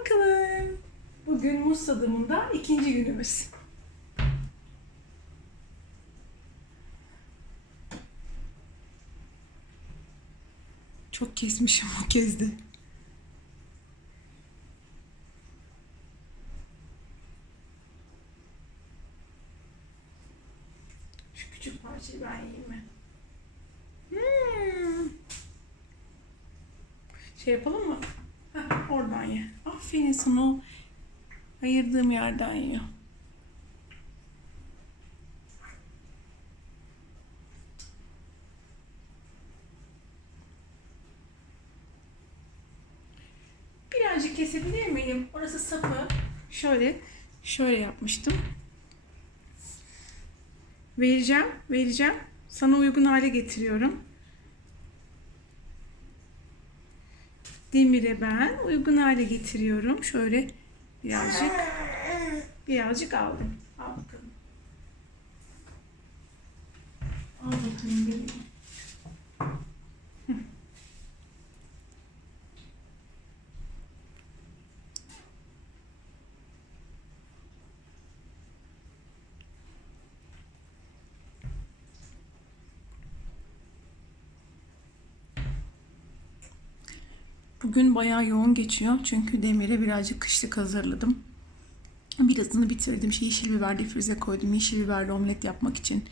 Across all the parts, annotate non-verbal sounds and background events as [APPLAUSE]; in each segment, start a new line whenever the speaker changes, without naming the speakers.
bakalım. Bugün muz tadımında ikinci günümüz. Çok kesmişim o kez de. Şu küçük parçayı ben yiyeyim mi? Hmm. Şey yapalım mı? Oradan ye. Aferin sana o ayırdığım yerden yiyor. Birazcık kesebilir miyim? Orası sapı. Şöyle, şöyle yapmıştım. Vereceğim, vereceğim. Sana uygun hale getiriyorum. Demire ben uygun hale getiriyorum. Şöyle birazcık birazcık aldım. Al bakalım. Al bakalım benim. Bugün bayağı yoğun geçiyor. Çünkü demire birazcık kışlık hazırladım. Birazını bitirdim. Şey, yeşil biber difrize koydum. Yeşil biberli omlet yapmak için.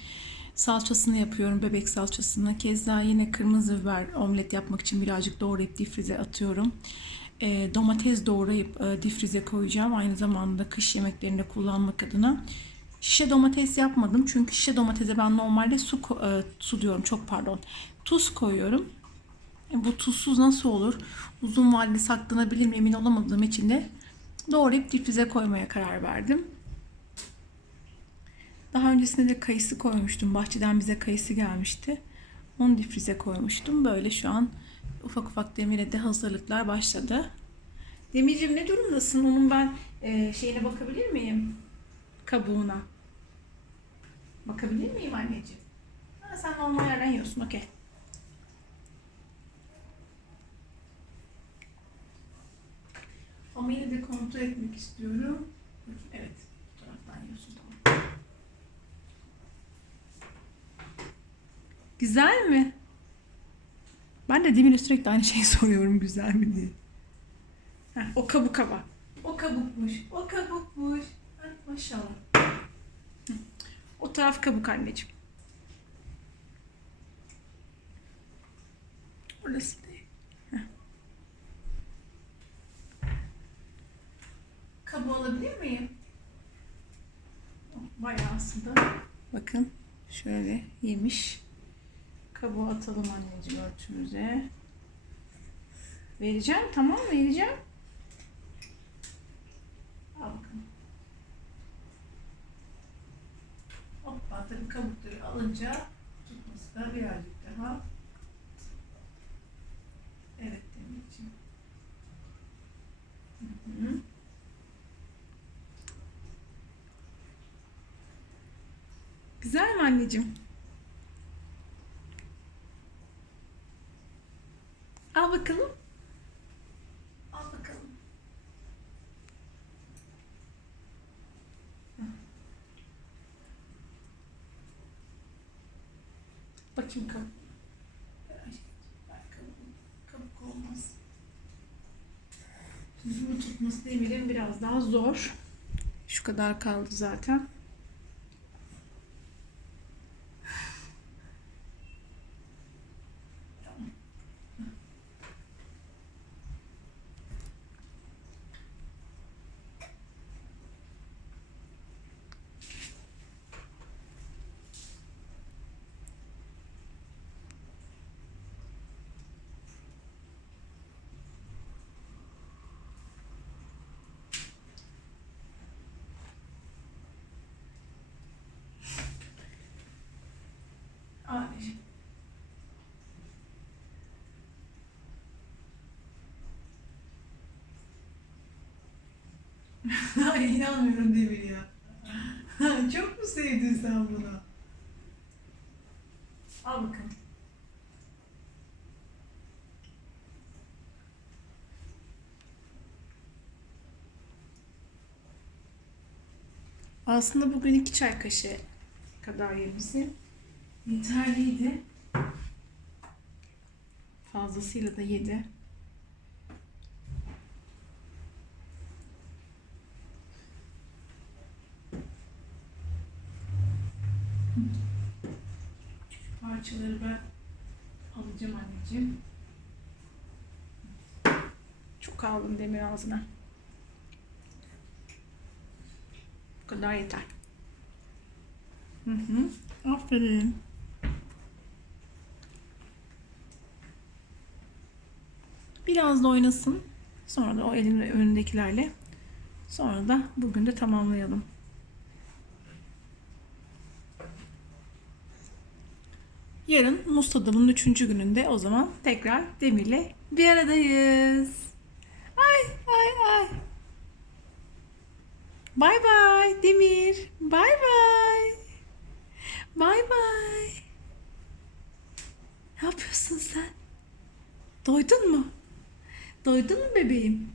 Salçasını yapıyorum. Bebek salçasını. Keza yine kırmızı biber omlet yapmak için birazcık doğrayıp difrize atıyorum. E, domates doğrayıp e, difrize koyacağım. Aynı zamanda kış yemeklerinde kullanmak adına. Şişe domates yapmadım. Çünkü şişe domatese ben normalde su, e, su diyorum çok pardon. Tuz koyuyorum. E, Bu tuzsuz nasıl olur? Uzun vadede saklanabilir mi emin olamadığım için de doğrayıp difrize koymaya karar verdim. Daha öncesinde de kayısı koymuştum. Bahçeden bize kayısı gelmişti. Onu difrize koymuştum. Böyle şu an ufak ufak demire de hazırlıklar başladı. Demircim ne durumdasın? Onun ben e, şeyine bakabilir miyim? Kabuğuna. Bakabilir miyim anneciğim? Ha, sen normal yerden yiyorsun. Okey. Yine de kontrol etmek istiyorum. Evet, bu taraftan yiyorsun tamam. Güzel mi? Ben de Demir'e sürekli aynı şeyi [LAUGHS] soruyorum güzel mi diye. Heh, o kabuk ama. O kabukmuş, o kabukmuş. Heh, maşallah. O taraf kabuk anneciğim. Orası Kabuğu alabilir miyim? Bayağı aslında. Bakın şöyle yemiş. Kabuğu atalım anneciğim örtümüze. Vereceğim tamam mı? Vereceğim. Al bakalım. Hoppa tabii kabukları alınca tutması da birazcık daha. Evet Demirciğim. Hı hı. Güzel mi anneciğim? Al bakalım. Al bakalım. Bakayım kabuk. Kabuk, olmaz. Bunu tutması demirin biraz daha zor. Şu kadar kaldı zaten. Ay [LAUGHS] inanmıyorum Demir ya. [LAUGHS] Çok mu sevdin sen bunu? Al bakalım. Aslında bugün iki çay kaşığı kadar yemişsin. Yeterliydi. Fazlasıyla da yedi. Parçaları ben alacağım anneciğim. Çok aldım demir ağzına. Bu kadar yeter. Hı hı. Aferin. Biraz da oynasın. Sonra da o elin önündekilerle. Sonra da bugün de tamamlayalım. Yarın muz tadımının üçüncü gününde o zaman tekrar Demir'le bir aradayız. Ay ay ay. Bay bay Demir. Bay bay. Bay bay. Ne yapıyorsun sen? Doydun mu? Doydun mu bebeğim?